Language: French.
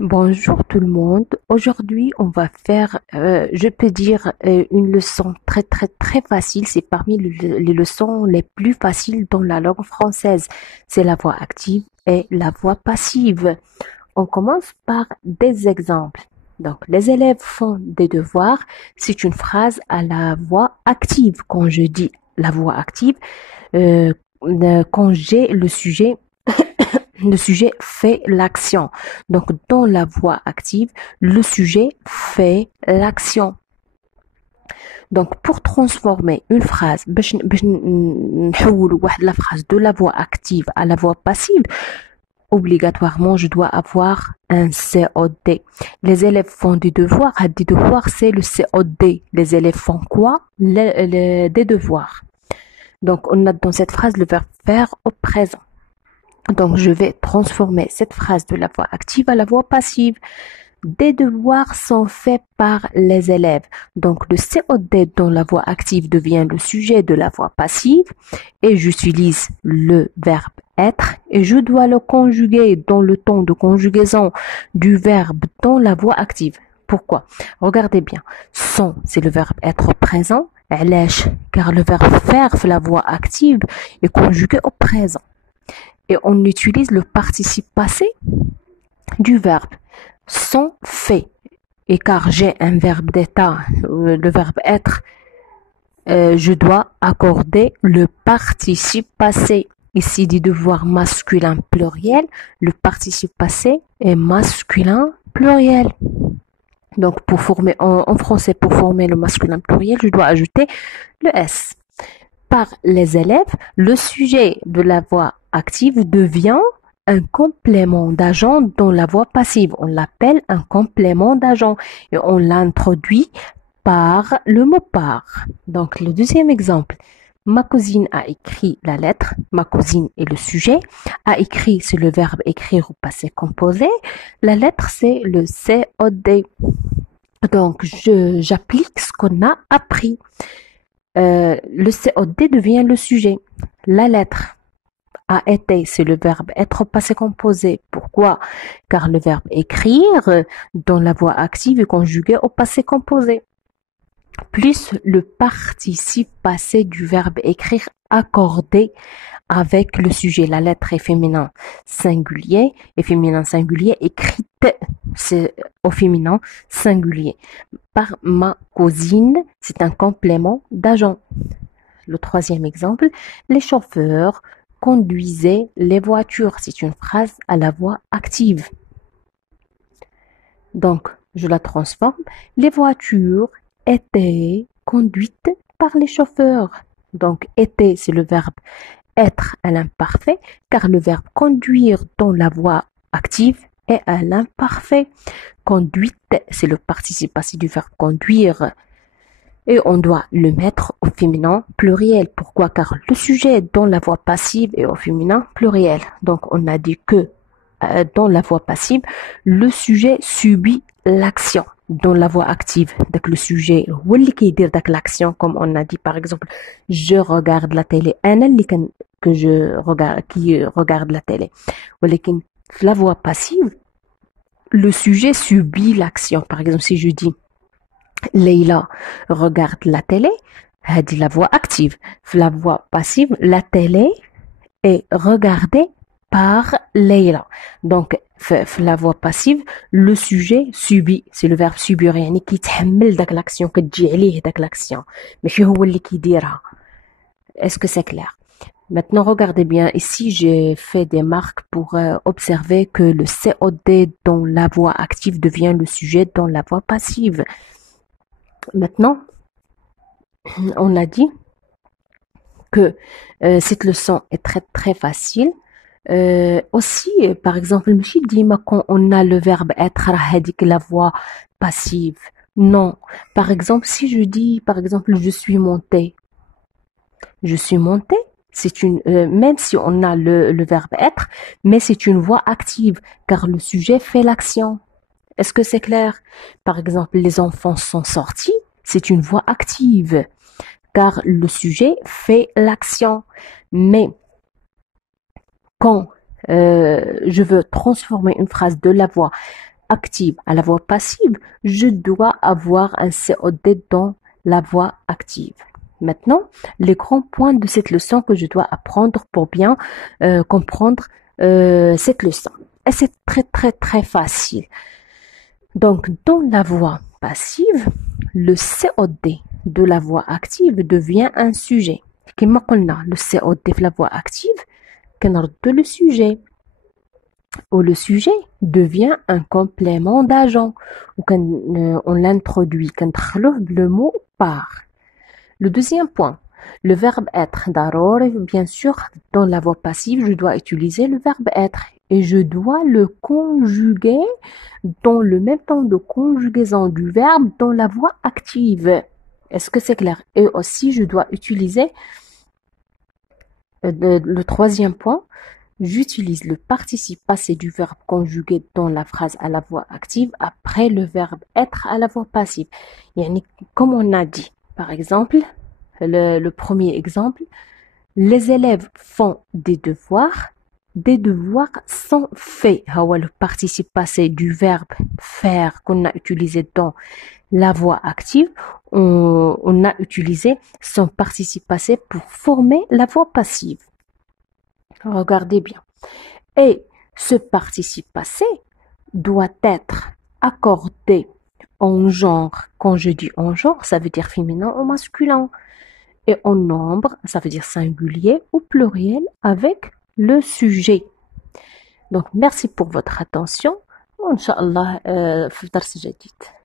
Bonjour tout le monde. Aujourd'hui, on va faire, je peux dire, une leçon très très très facile. C'est parmi les leçons les plus faciles dans la langue française. C'est la voix active et la voix passive. On commence par des exemples. Donc, les élèves font des devoirs. C'est une phrase à la voix active. Quand je dis la voix active, euh, quand j'ai le sujet fait l'action. Donc, dans la voix active, le sujet fait l'action. Donc, pour transformer une phrase, la phrase de la voix active à la voix passive, obligatoirement, je dois avoir un COD. Les élèves font des devoirs. Des devoirs, c'est le COD. Les élèves font quoi? Des devoirs. Donc, on a dans cette phrase le verbe faire au présent. Donc, je vais transformer cette phrase de la voix active à la voix passive. Des devoirs sont faits par les élèves. Donc, le COD dans la voix active devient le sujet de la voix passive et j'utilise le verbe être et je dois le conjuguer dans le temps de conjugaison du verbe dans la voix active. Pourquoi? Regardez bien. Sont, c'est le verbe être présent. Car le verbe faire, la voix active, est conjugué au présent et on utilise le participe passé du verbe. Sont faits. Et car j'ai un verbe d'état, le verbe être, je dois accorder le participe passé. Ici, des devoirs masculin pluriel, le participe passé est masculin pluriel. Donc, pour former, en français, pour former le masculin pluriel, je dois ajouter le S. Par les élèves, le sujet de la voix active devient un complément d'agent dans la voix passive. On l'appelle un complément d'agent et on l'introduit par le mot par. Donc, le deuxième exemple. Ma cousine a écrit la lettre. Ma cousine est le sujet. A écrit, c'est le verbe écrire au passé composé. La lettre, c'est le COD. Donc, j'applique ce qu'on a appris. Le COD devient le sujet. La lettre a été, c'est le verbe être au passé composé. Pourquoi? Car le verbe écrire dans la voix active est conjugué au passé composé. Plus le participe passé du verbe écrire accordé avec le sujet. La lettre est féminin singulier et féminin singulier écrite, c'est au féminin singulier. Par ma cousine, c'est un complément d'agent. Le troisième exemple, les chauffeurs conduisaient les voitures. C'est une phrase à la voix active. Donc, je la transforme. Les voitures étaient conduites par les chauffeurs. Donc, était, c'est le verbe être à l'imparfait, car le verbe conduire dans la voix active est à l'imparfait. Conduite, c'est le participe passé du verbe conduire. Et on doit le mettre au féminin pluriel. Pourquoi? Car le sujet dans la voix passive est au féminin pluriel. Donc, on a dit que dans la voix passive, le sujet subit l'action. Dans la voix active, donc le sujet, l'action, comme on a dit par exemple, je regarde la télé. Que je regarde, qui regarde la télé. La voix passive, le sujet subit l'action. Par exemple, si je dis Leïla regarde la télé, dit la voix active. La voix passive, la télé est regardée par Leïla. Donc, la voix passive, le sujet subit, c'est le verbe subir, يعني كيتحمل داك l'action, كتجي عليه داك l'action. ماشي هو اللي كيديرها. Est-ce que c'est clair? Maintenant, regardez bien. Ici, j'ai fait des marques pour observer que le COD dans la voix active devient le sujet dans la voix passive. Maintenant, on a dit que cette leçon est très très facile. Aussi, par exemple, quand on a le verbe être, la voix passive. Non. Par exemple, si je dis, par exemple, je suis monté. Je suis monté. C'est une, même si on a le verbe être, mais c'est une voix active, car le sujet fait l'action. Est-ce que c'est clair? Par exemple, les enfants sont sortis. C'est une voix active, car le sujet fait l'action. Mais quand je veux transformer une phrase de la voix active à la voix passive, je dois avoir un COD dans la voix active. Maintenant, les grands points de cette leçon que je dois apprendre pour bien comprendre cette leçon. Et c'est très facile. Donc, dans la voix passive, le COD de la voix active devient un sujet. Comme قلنا, le COD de la voix active, كنرد le sujet. Ou le sujet devient un complément d'agent. Ou on l'introduit, le mot par. Le deuxième point, le verbe être. ضروري, bien sûr, dans la voix passive, je dois utiliser le verbe être. Et je dois le conjuguer dans le même temps de conjugaison du verbe dans la voix active. Est-ce que c'est clair? Et aussi, je dois utiliser le troisième point. J'utilise le participe passé du verbe conjugué dans la phrase à la voix active après le verbe être à la voix passive. Yani, comme on a dit, par exemple, le premier exemple, les élèves font des devoirs sont faits. Le participe passé du verbe faire qu'on a utilisé dans la voix active, on a utilisé son participe passé pour former la voix passive. Regardez bien. Et ce participe passé doit être accordé en genre. Quand je dis en genre, ça veut dire féminin ou masculin. Et en nombre, ça veut dire singulier ou pluriel avec le sujet. Donc, merci pour votre attention. Inch'Allah, في درس جديد.